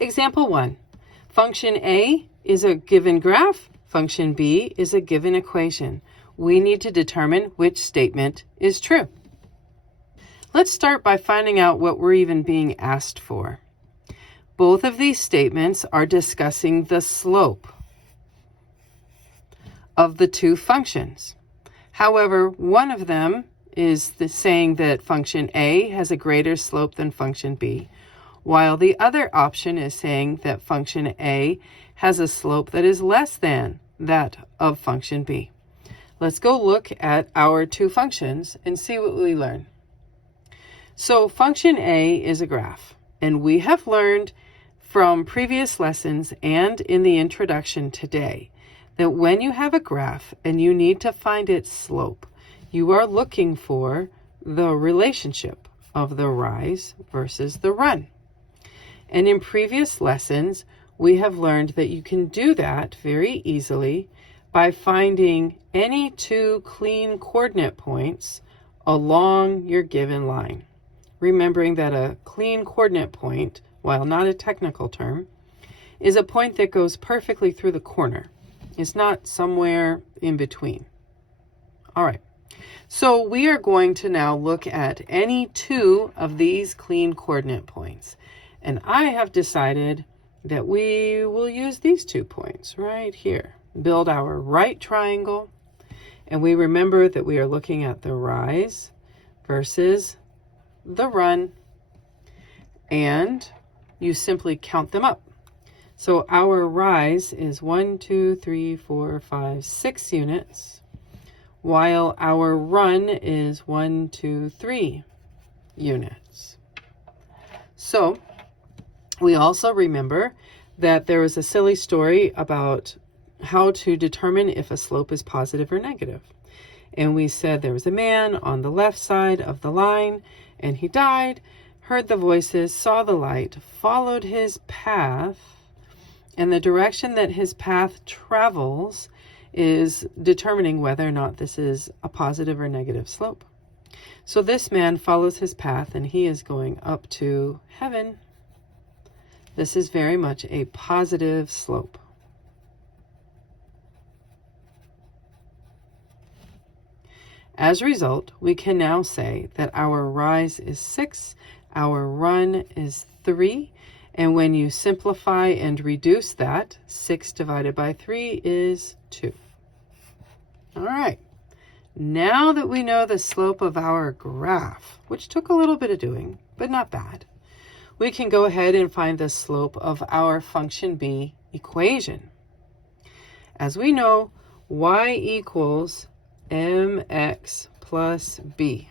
Example 1. Function A is a given graph. Function B is a given equation. We need to determine which statement is true. Let's start by finding out what we're even being asked for. Both of these statements are discussing the slope of the two functions. However, one of them is saying that function A has a greater slope than function B, while the other option is saying that function A has a slope that is less than that of function B. Let's go look at our two functions and see what we learn. So function A is a graph, and we have learned from previous lessons and in the introduction today that when you have a graph and you need to find its slope, you are looking for the relationship of the rise versus the run. And in previous lessons, we have learned that you can do that very easily by finding any two clean coordinate points along your given line. Remembering that a clean coordinate point, while not a technical term, is a point that goes perfectly through the corner. It's not somewhere in between. All right, so we are going to now look at any two of these clean coordinate points. And I have decided that we will use these 2 points right here. Build our right triangle, and we remember that we are looking at the rise versus the run, and you simply count them up. So our rise is 1, 2, 3, 4, 5, 6 units, while our run is 1, 2, 3 units. So we also remember that there was a silly story about how to determine if a slope is positive or negative. And we said there was a man on the left side of the line, and he died, heard the voices, saw the light, followed his path, and the direction that his path travels is determining whether or not this is a positive or negative slope. So this man follows his path, and he is going up to heaven. This is very much a positive slope. As a result, we can now say that our rise is 6, our run is 3, and when you simplify and reduce that, 6 divided by 3 is 2. All right, now that we know the slope of our graph, which took a little bit of doing, but not bad, we can go ahead and find the slope of our function B equation. As we know, y equals mx plus b.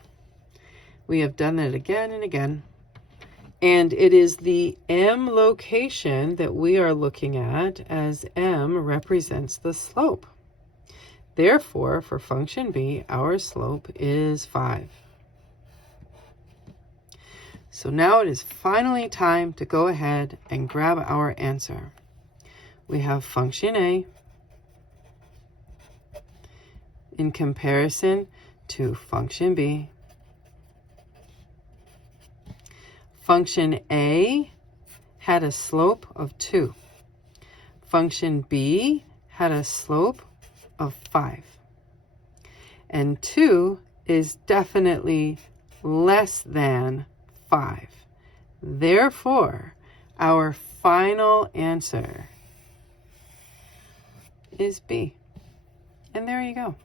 We have done that again and again. And it is the m location that we are looking at, as m represents the slope. Therefore, for function b, our slope is 5. So now it is finally time to go ahead and grab our answer. We have function A in comparison to function B. Function A had a slope of 2. Function B had a slope of 5. And 2 is definitely less than 5. Therefore, our final answer is B. And there you go.